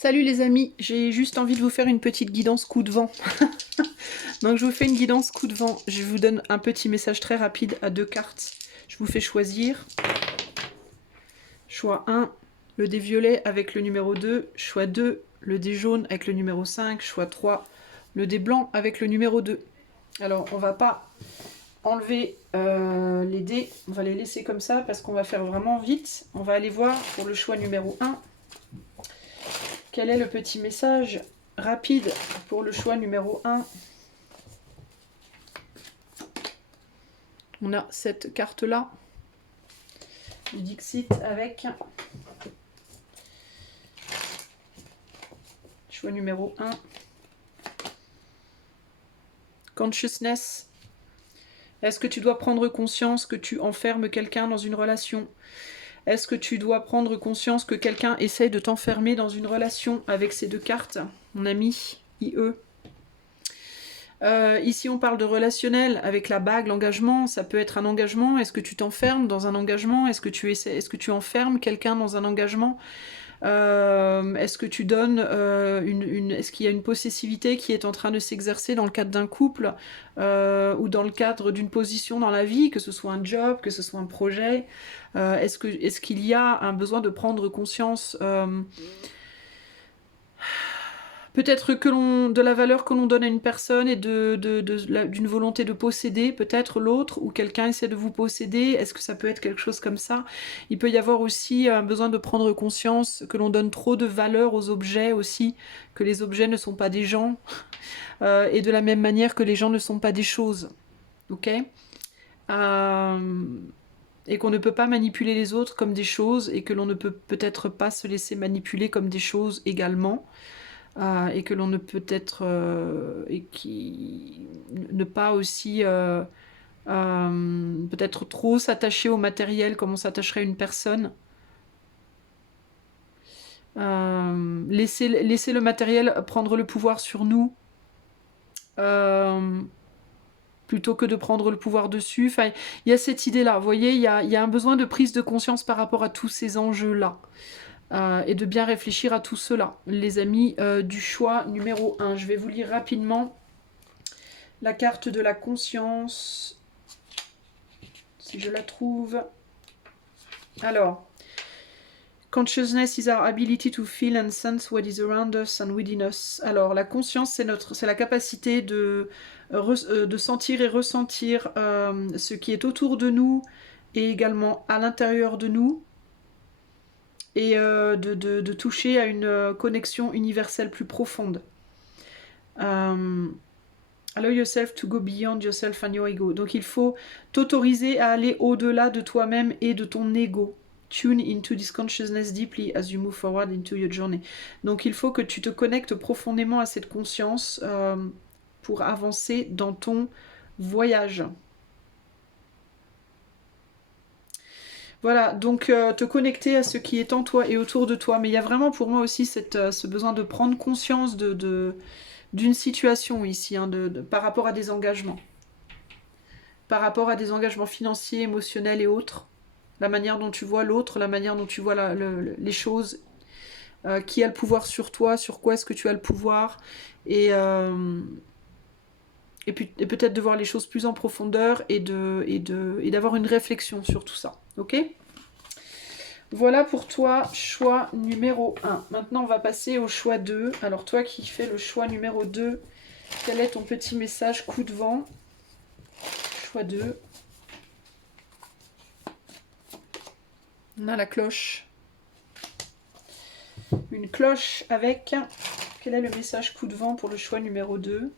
Salut les amis, j'ai juste envie de vous faire une petite guidance coup de vent. Donc je vous fais une guidance coup de vent. Je vous donne un petit message très rapide à 2 cartes. Je vous fais choisir. Choix 1, le dé violet avec le numéro 2. Choix 2, le dé jaune avec le numéro 5. Choix 3, le dé blanc avec le numéro 2. Alors on va pas enlever les dés, on va les laisser comme ça parce qu'on va faire vraiment vite. On va aller voir pour le choix numéro 1. Quel est le petit message rapide pour le choix numéro 1? On a cette carte-là, le Dixit avec choix numéro 1. Consciousness. Est-ce que tu dois prendre conscience que tu enfermes quelqu'un dans une relation? Est-ce que tu dois prendre conscience que quelqu'un essaye de t'enfermer dans une relation avec ces 2 cartes? Mon ami, IE. Ici on parle de relationnel avec la bague, l'engagement. Ça peut être un engagement. Est-ce que tu t'enfermes dans un engagement? Est-ce que tu enfermes quelqu'un dans un engagement? Est-ce que tu donnes est-ce qu'il y a une possessivité qui est en train de s'exercer dans le cadre d'un couple ou dans le cadre d'une position dans la vie, que ce soit un job, que ce soit un projet? Est-ce qu'il y a un besoin de prendre conscience peut-être de la valeur que l'on donne à une personne et d'une volonté de posséder peut-être l'autre, ou quelqu'un essaie de vous posséder? Est-ce que ça peut être quelque chose comme ça? Il peut y avoir aussi un besoin de prendre conscience que l'on donne trop de valeur aux objets aussi, que les objets ne sont pas des gens, et de la même manière que les gens ne sont pas des choses. Ok? Et qu'on ne peut pas manipuler les autres comme des choses, et que l'on ne peut peut-être pas se laisser manipuler comme des choses également. Et que l'on ne peut être et qui ne pas aussi peut-être trop s'attacher au matériel comme on s'attacherait à une personne. Laisser le matériel prendre le pouvoir sur nous plutôt que de prendre le pouvoir dessus. Enfin, il y a cette idée-là, vous voyez, il y a un besoin de prise de conscience par rapport à tous ces enjeux-là. Et de bien réfléchir à tout cela. Les amis, du choix numéro 1. Je vais vous lire rapidement la carte de la conscience, si je la trouve. Alors, consciousness is our ability to feel and sense what is around us and within us. Alors, la conscience, c'est la capacité de sentir et ressentir ce qui est autour de nous et également à l'intérieur de nous, et de toucher à une connexion universelle plus profonde. Allow yourself to go beyond yourself and your ego. Donc il faut t'autoriser à aller au-delà de toi-même et de ton ego. Tune into this consciousness deeply as you move forward into your journey. Donc il faut que tu te connectes profondément à cette conscience pour avancer dans ton voyage. Voilà, donc te connecter à ce qui est en toi et autour de toi. Mais il y a vraiment pour moi aussi ce besoin de prendre conscience d'une situation ici, hein, par rapport à des engagements. Par rapport à des engagements financiers, émotionnels et autres. La manière dont tu vois l'autre, la manière dont tu vois les choses. Qui a le pouvoir sur toi, sur quoi est-ce que tu as le pouvoir. Et peut-être de voir les choses plus en profondeur et d'avoir une réflexion sur tout ça. Ok ? Voilà pour toi, choix numéro 1. Maintenant, on va passer au choix 2. Alors, toi qui fais le choix numéro 2, quel est ton petit message coup de vent? Choix 2. On a la cloche. Une cloche avec... Quel est le message coup de vent pour le choix numéro 2?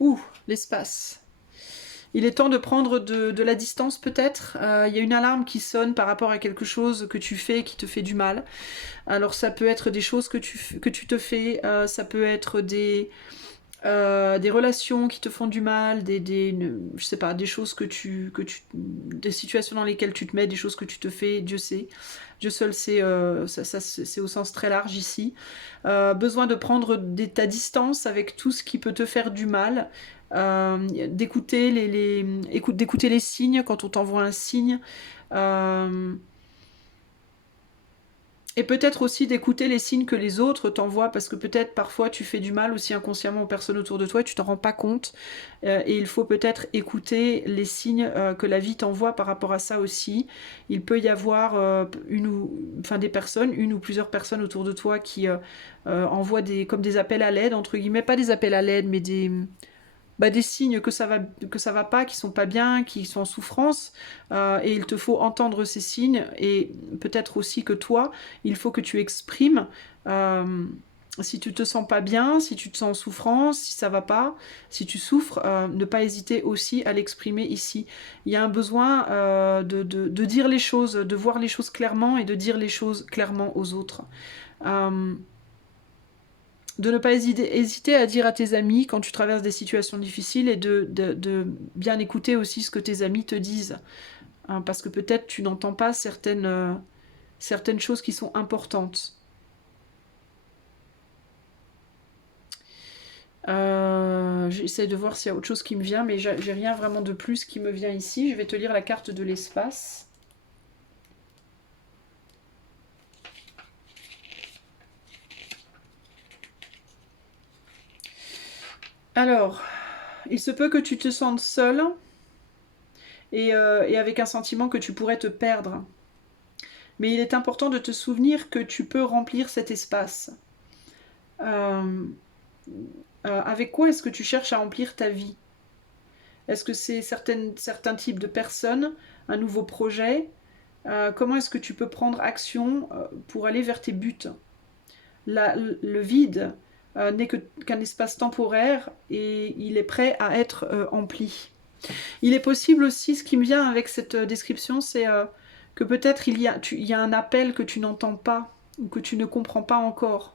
Ouh, l'espace. Il est temps de prendre de la distance peut-être. Il y a une alarme qui sonne par rapport à quelque chose que tu fais qui te fait du mal. Alors ça peut être des choses que tu te fais, ça peut être des relations qui te font du mal, je sais pas, des choses des situations dans lesquelles tu te mets, des choses que tu te fais, Dieu sait. Dieu seul sait, c'est au sens très large ici. Besoin de prendre ta distance avec tout ce qui peut te faire du mal. D'écouter les signes quand on t'envoie un signe. Et peut-être aussi d'écouter les signes que les autres t'envoient, parce que peut-être parfois tu fais du mal aussi inconsciemment aux personnes autour de toi et tu t'en rends pas compte. Et il faut peut-être écouter les signes que la vie t'envoie par rapport à ça aussi. Il peut y avoir des personnes, une ou plusieurs personnes autour de toi qui envoient comme des appels à l'aide, entre guillemets, pas des appels à l'aide, mais des signes que ça va pas, qui sont pas bien, qui sont en souffrance, et il te faut entendre ces signes, et peut-être aussi que toi, il faut que tu exprimes si tu te sens pas bien, si tu te sens en souffrance, si ça va pas, si tu souffres, ne pas hésiter aussi à l'exprimer ici. Il y a un besoin de dire les choses, de voir les choses clairement et de dire les choses clairement aux autres. De ne pas hésiter à dire à tes amis quand tu traverses des situations difficiles, et de bien écouter aussi ce que tes amis te disent. Hein, parce que peut-être tu n'entends pas certaines choses qui sont importantes. J'essaie de voir s'il y a autre chose qui me vient, mais j'ai rien vraiment de plus qui me vient ici. Je vais te lire la carte de l'espace. Alors, il se peut que tu te sentes seul et avec un sentiment que tu pourrais te perdre. Mais il est important de te souvenir que tu peux remplir cet espace. Avec quoi est-ce que tu cherches à remplir ta vie? Est-ce que c'est certains types de personnes, un nouveau projet? Comment est-ce que tu peux prendre action pour aller vers tes buts? Le vide n'est qu'un espace temporaire et il est prêt à être empli. Il est possible aussi, ce qui me vient avec cette description, c'est que peut-être il y a un appel que tu n'entends pas ou que tu ne comprends pas encore.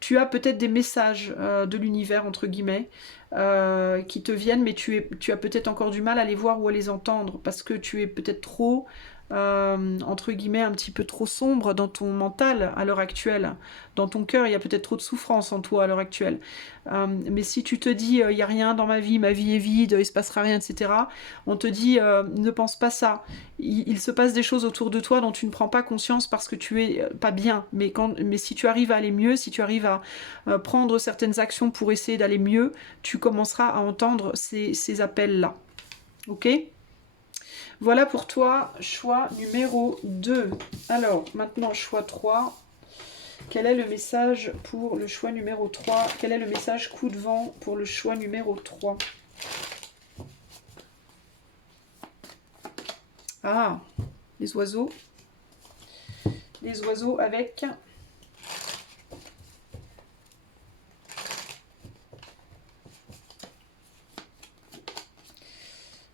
Tu as peut-être des messages de l'univers, entre guillemets, qui te viennent, mais tu as peut-être encore du mal à les voir ou à les entendre, parce que tu es peut-être trop, entre guillemets, un petit peu trop sombre dans ton mental à l'heure actuelle. Dans ton cœur, il y a peut-être trop de souffrance en toi à l'heure actuelle. Mais si tu te dis, il n'y a rien dans ma vie est vide, il ne se passera rien, etc., on te dit, ne pense pas ça. Il se passe des choses autour de toi dont tu ne prends pas conscience parce que tu es pas bien. Mais si tu arrives à aller mieux, si tu arrives à prendre certaines actions pour essayer d'aller mieux, tu commenceras à entendre ces appels-là. Ok ? Voilà pour toi, choix numéro 2. Alors, maintenant, choix 3. Quel est le message pour le choix numéro 3? Quel est le message coup de vent pour le choix numéro 3? Ah, les oiseaux. Les oiseaux avec...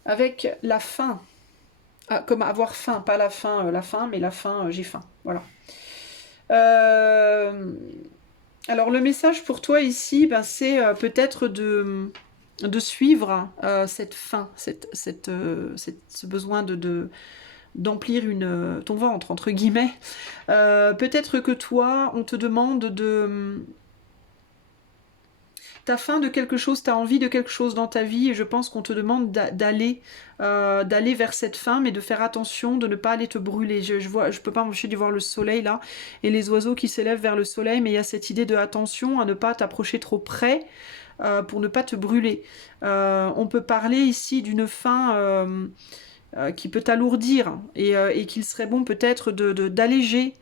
avec la faim. Ah, comme avoir faim, pas la faim, mais la faim, j'ai faim. Voilà. Alors le message pour toi ici, c'est peut-être de suivre cette faim, ce besoin d'emplir ton ventre, entre guillemets. Peut-être que toi, on te demande de... T'as faim de quelque chose, t'as envie de quelque chose dans ta vie, et je pense qu'on te demande d'aller vers cette faim, mais de faire attention, de ne pas aller te brûler. Je peux pas m'empêcher de voir le soleil là, et les oiseaux qui s'élèvent vers le soleil, mais il y a cette idée de attention à ne pas t'approcher trop près pour ne pas te brûler. On peut parler ici d'une faim qui peut t'alourdir, et qu'il serait bon peut-être d'alléger.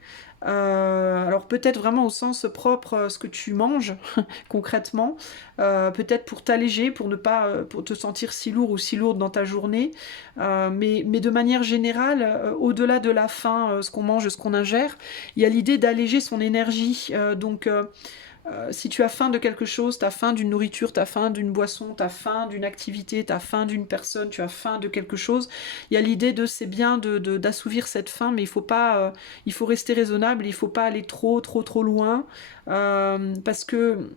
Alors peut-être vraiment au sens propre ce que tu manges concrètement, peut-être pour t'alléger, pour ne pas pour te sentir si lourd ou si lourde dans ta journée, mais de manière générale, au-delà de la faim, ce qu'on mange, ce qu'on ingère, il y a l'idée d'alléger son énergie. Donc si tu as faim de quelque chose, tu as faim d'une nourriture, tu as faim d'une boisson, tu as faim d'une activité, tu as faim d'une personne, tu as faim de quelque chose, il y a l'idée c'est bien d'assouvir cette faim, mais il faut rester raisonnable, il faut pas aller trop loin, parce que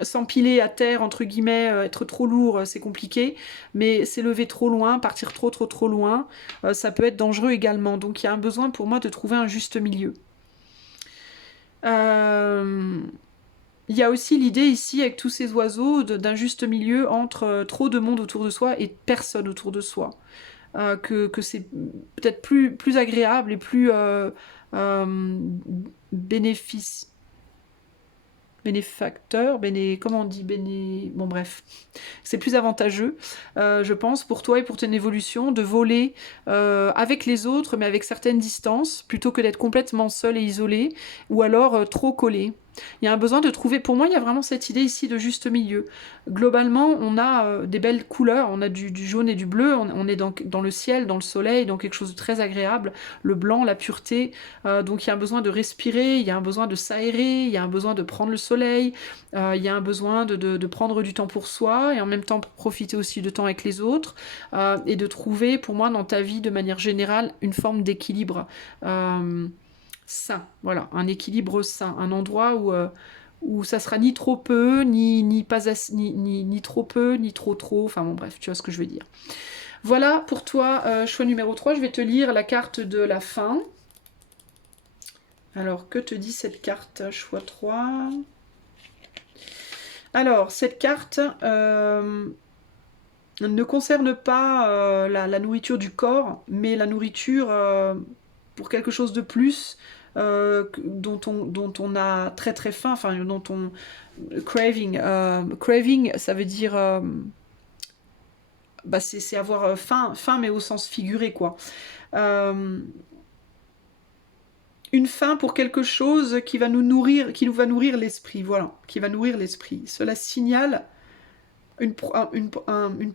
s'empiler à terre, entre guillemets, être trop lourd, c'est compliqué, mais s'élever trop loin, partir trop loin, ça peut être dangereux également. Donc il y a un besoin pour moi de trouver un juste milieu. Il y a aussi l'idée ici, avec tous ces oiseaux, d'un juste milieu entre trop de monde autour de soi et personne autour de soi. Que c'est peut-être plus agréable et plus bénéfice, bénéfacteur, comment on dit, bon bref, c'est plus avantageux, je pense, pour toi et pour ton évolution, de voler avec les autres, mais avec certaines distances, plutôt que d'être complètement seul et isolé, ou alors trop collé. Il y a un besoin de trouver, pour moi, il y a vraiment cette idée ici de juste milieu. Globalement, on a des belles couleurs, on a du jaune et du bleu, on est dans le ciel, dans le soleil, dans quelque chose de très agréable, le blanc, la pureté, donc il y a un besoin de respirer, il y a un besoin de s'aérer, il y a un besoin de prendre le soleil, il y a un besoin de prendre du temps pour soi, et en même temps profiter aussi de temps avec les autres, et de trouver, pour moi, dans ta vie, de manière générale, une forme d'équilibre. Sain, voilà, un équilibre sain, un endroit où ça sera ni trop peu, ni pas ni trop peu, ni trop, enfin bon bref, tu vois ce que je veux dire. Voilà pour toi, choix numéro 3, je vais te lire la carte de la fin. Alors, que te dit cette carte, choix 3? Alors, cette carte ne concerne pas la nourriture du corps, mais la nourriture pour quelque chose de plus, dont on a très très faim, enfin dont on... Craving. Craving, ça veut dire... bah, c'est avoir faim, mais au sens figuré, quoi. Une faim pour quelque chose qui va nous nourrir, qui nous va nourrir l'esprit, voilà, qui va nourrir l'esprit. Cela signale un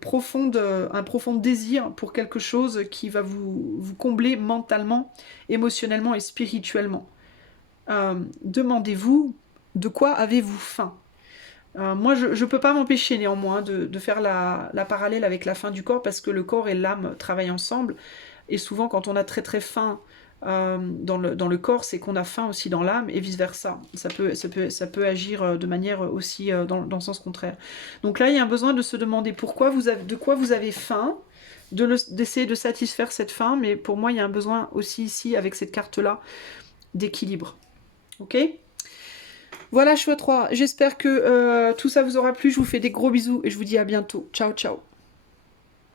profond désir pour quelque chose qui va vous combler mentalement, émotionnellement et spirituellement. Demandez-vous, de quoi avez-vous faim? Moi, je ne peux pas m'empêcher néanmoins de faire la parallèle avec la faim du corps, parce que le corps et l'âme travaillent ensemble, et souvent quand on a très très faim dans le corps, c'est qu'on a faim aussi dans l'âme, et vice versa. Ça peut agir de manière aussi dans le sens contraire. Donc là, il y a un besoin de se demander de quoi vous avez faim, d'essayer de satisfaire cette faim, mais pour moi, il y a un besoin aussi ici, avec cette carte-là, d'équilibre. Ok ? Voilà, choix 3. J'espère que tout ça vous aura plu. Je vous fais des gros bisous et je vous dis à bientôt. Ciao, ciao.